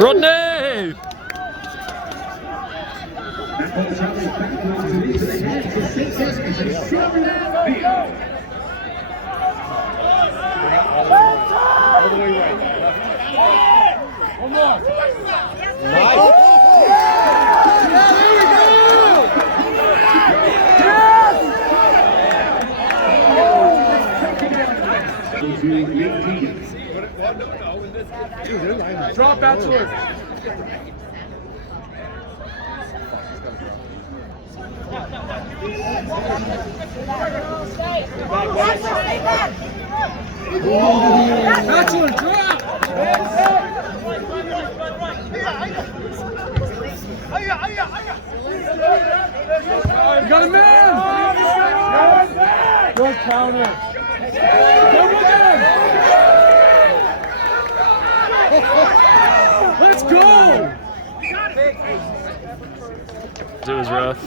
Rodney! One more. Nice. Drop that to her. Bachelor, drop! You got a man! Good counter. Come again! Let's go! It was rough.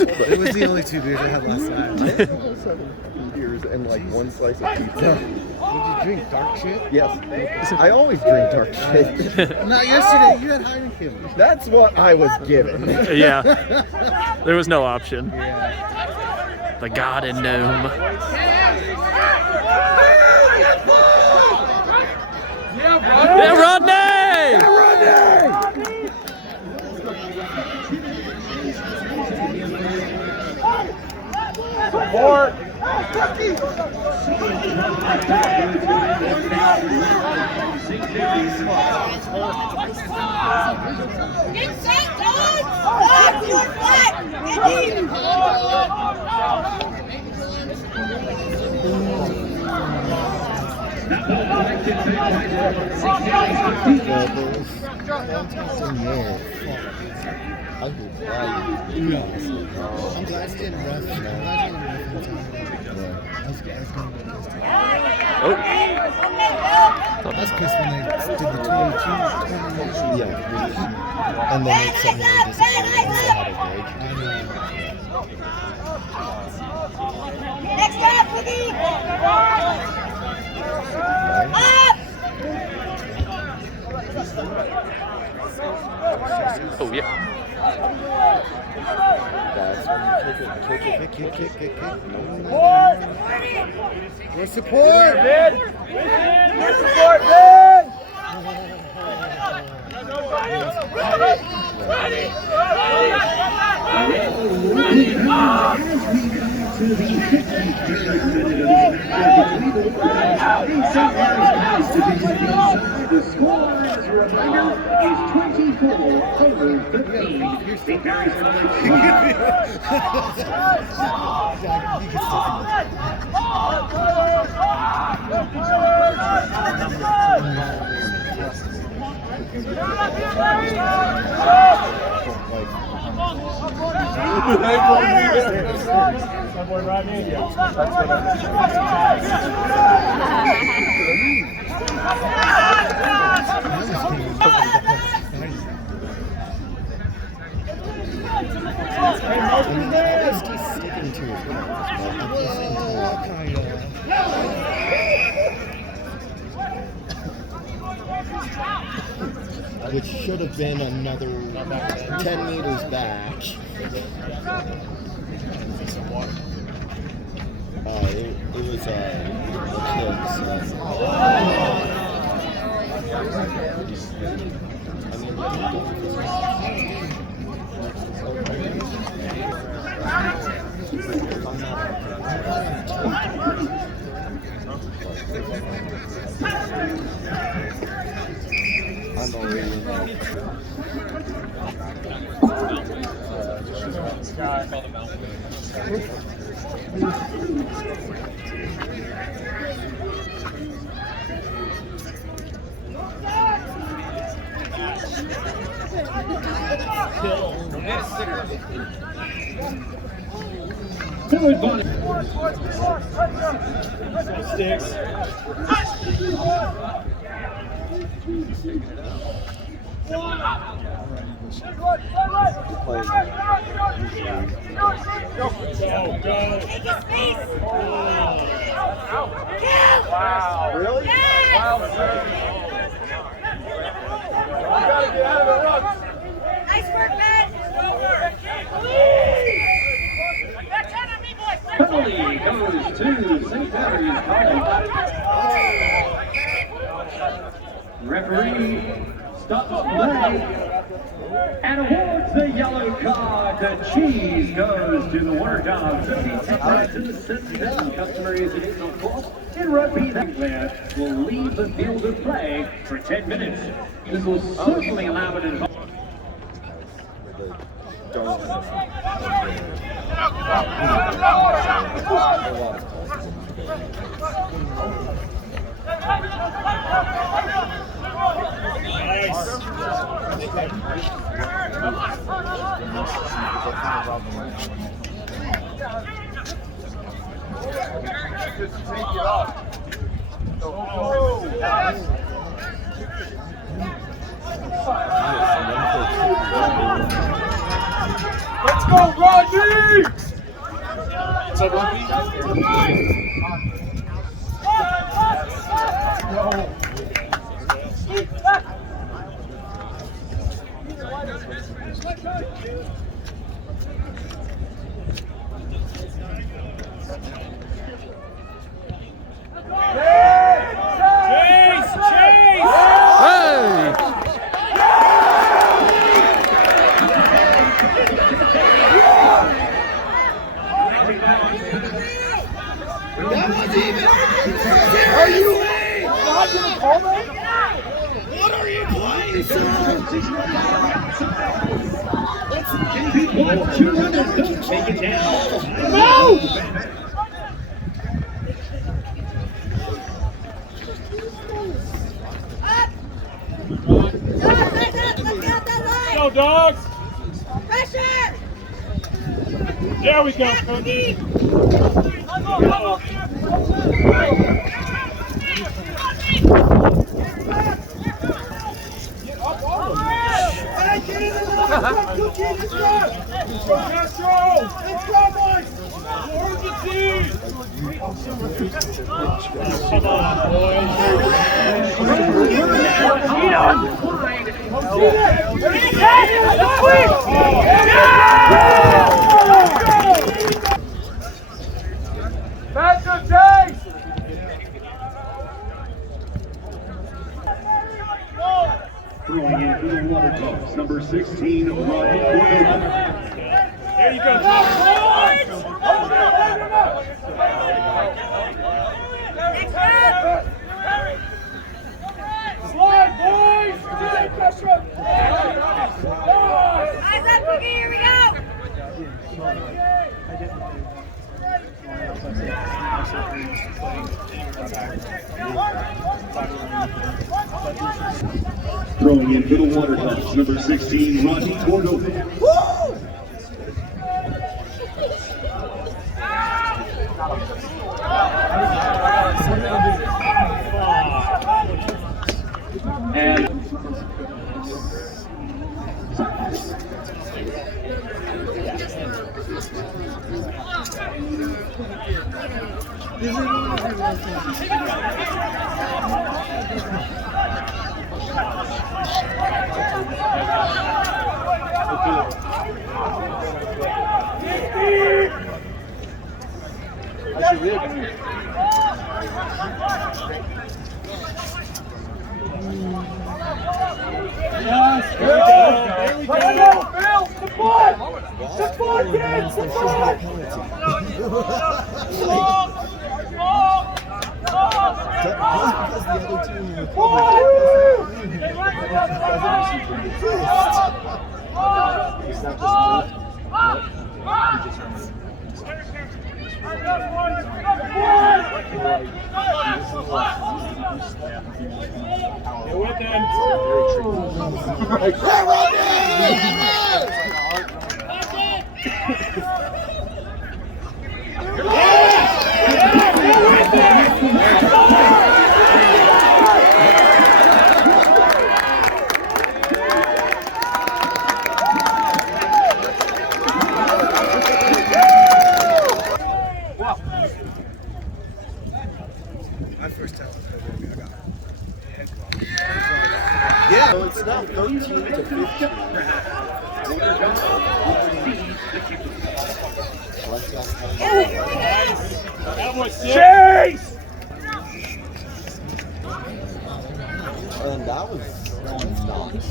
It was the only 2 beers I had last night. I had 7 beers and like 1 slice of pizza. Did you drink dark shit? Yes, I always drink dark shit. Not yesterday, you had Heineken. That's what I was given. Yeah. There was no option. Yeah. The God in Gnome. Yeah, Rodney! Support! Get set, guys! Back to your flat! I'm glad it's getting rough. Oh. That's pissed when they did the 22. Yeah. And then it suddenly disappeared and they had a break. Next up, Cookie! Oh, yeah. That's when you kick it. More support! Ben! More support, Ben! The score, as a reminder, is 24-15. Someone right in you. Sticking to his which should have been another 10 meters back. It was the kids. Sticks. Take his face! Wow. Really? Yes! Wow. You gotta get out of the ruts. Nice work, man. Penalty goes to St. Mary's College. Referee stops play and awards the yellow card. The cheese goes to the Waterdawgs. 10 minutes in the system. Customary as it is, of course. In rugby, that player will leave the field of play for 10 minutes. This will certainly allow it in. Let's go, Rodney! What's up, Rodney? Hey! Are you not gonna call that? What are you playing, sir? Take it down. No! Go, dogs! Pressure! There we go, Cookie. Hey, get in the Cookie, let's go! Go, Castro! Let's go, boys! Urgency! Come on, Patrick Chase! Throwing in for the Waterdawgs, number 16, Rodney Cordova. There you go, Slide, boys! Eyes up, Cookie, here we go! Throwing in for the Waterdawgs, number 16, Rodney Cordova. And There we go! Bill! Support! Support, kids! Support! first time with Kobe, I got head blocked. Yeah, So it's now 13 to 15. Chase! And that was nuts.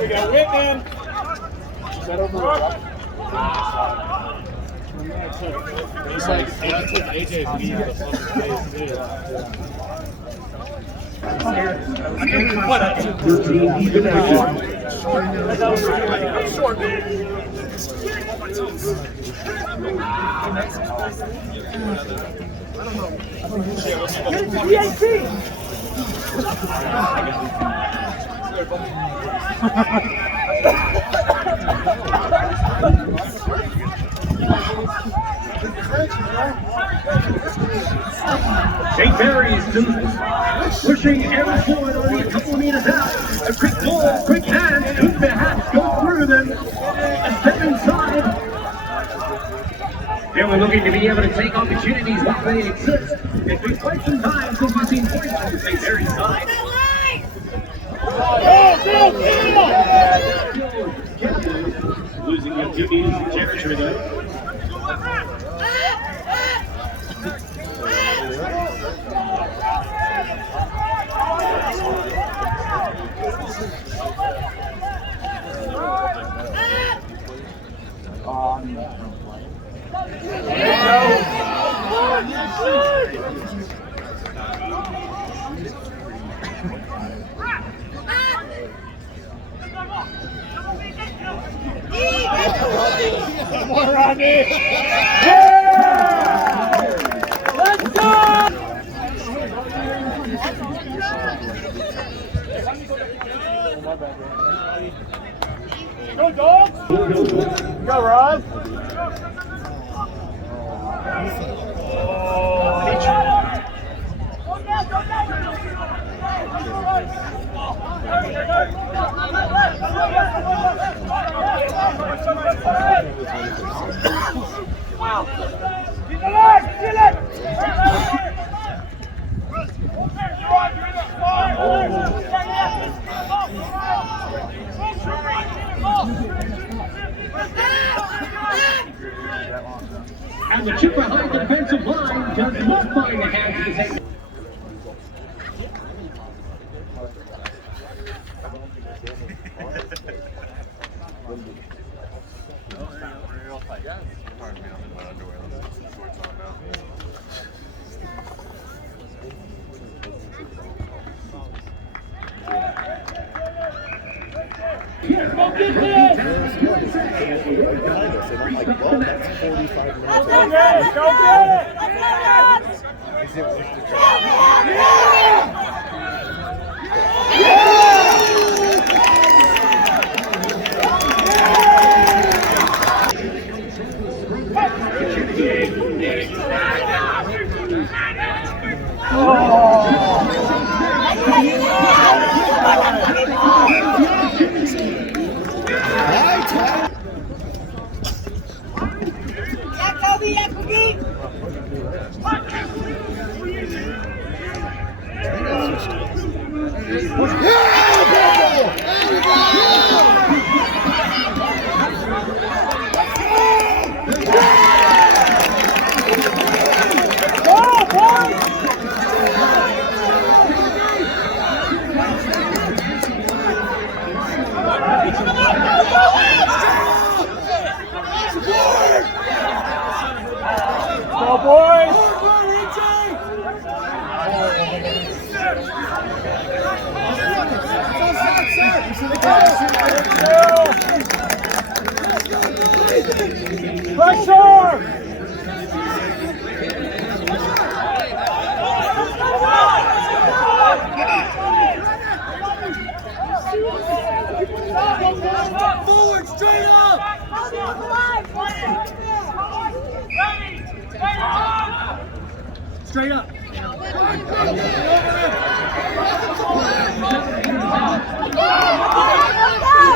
We got Whitman. Set over. It's like AJ B. St. Mary's pushing every forward only a couple of meters out. A quick ball, quick hands, could perhaps go through them. A step inside. They were looking to be able to take opportunities while they exist. It's been quite some time since we've seen points on the St. Mary's side. Losing your TV's territory there. Come on, Rodney! Yeah! Let's go! Go, dogs! Go, Rod! And the chip behind the defensive line does not find the hands of the St. Well, that's 45 minutes. Go get it! Go get it! Is it worth the drive? Go, boys! Pressure! Forward, straight up! Straight up. Go!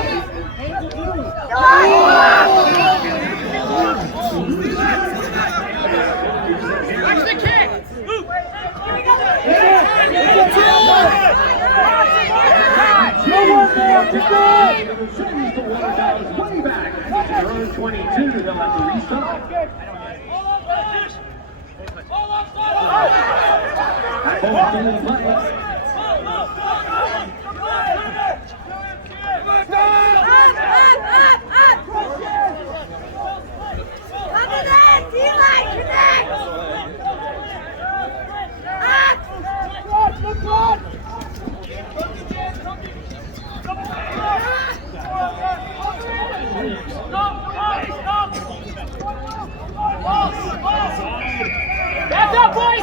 Sends the Waterdawgs way back to their own 22. They'll have to restart. Back home to the play.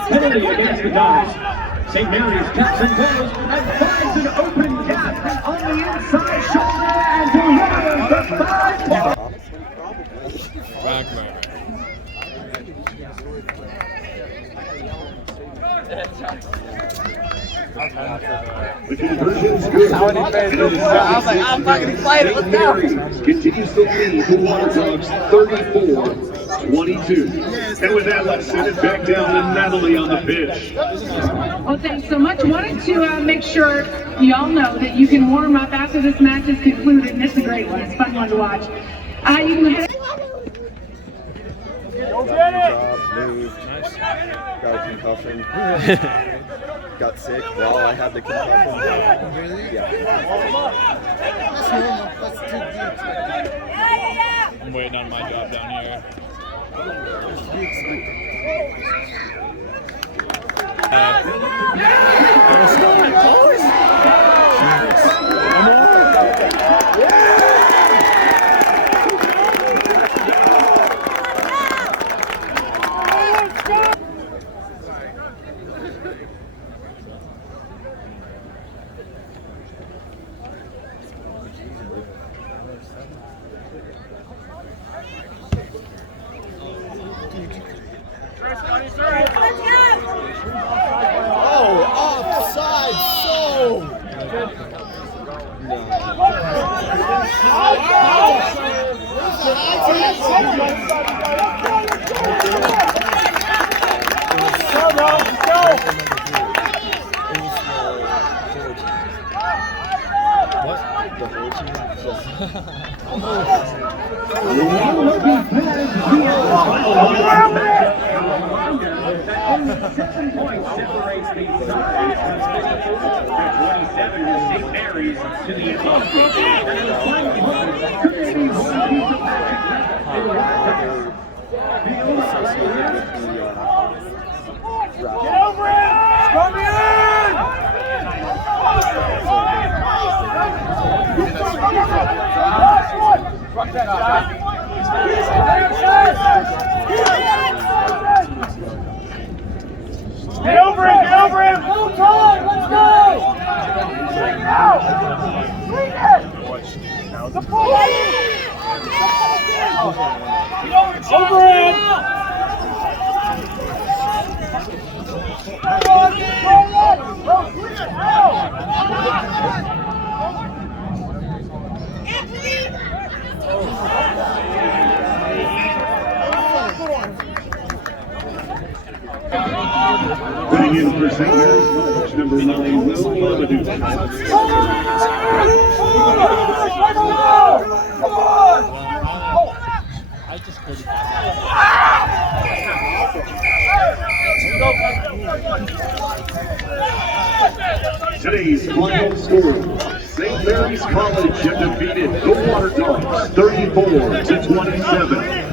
Penalty against the Dogs. St. Mary's taps and goes and finds an open gap on the inside shoulder and delivers the 5 points. The conversion's good. I was like, I'm fucking excited. Let's go. Continues to lead the Waterdawgs 34-22. And with that, let's send it back down to Natalie on the pitch. Well, thanks so much. Wanted to make sure y'all know that you can warm up after this match is concluded, and it's a great one. It's a fun one to watch. You can head. Go get it! Moved. Got a concussion. Got sick while I had the concussion. Really? Yeah. That's normal. That's too deep. I'm waiting on my job down here. Oh, offside! So. What? The whole team? Only 7 points separates the Dogs from 27 with St. Mary's to the 8. And the final point could they be one piece of magic in the Waterdawgs? Get over it! Scrum in! Rock that shot. Get over him! Get over him! Full time! Let's go! Swing now! Swing it! The ball! Over him! Putting in for St. Mary's, coach number 9, Will Waterdawgs. Today's final score, St. Mary's College have defeated the Waterdawgs 34-27.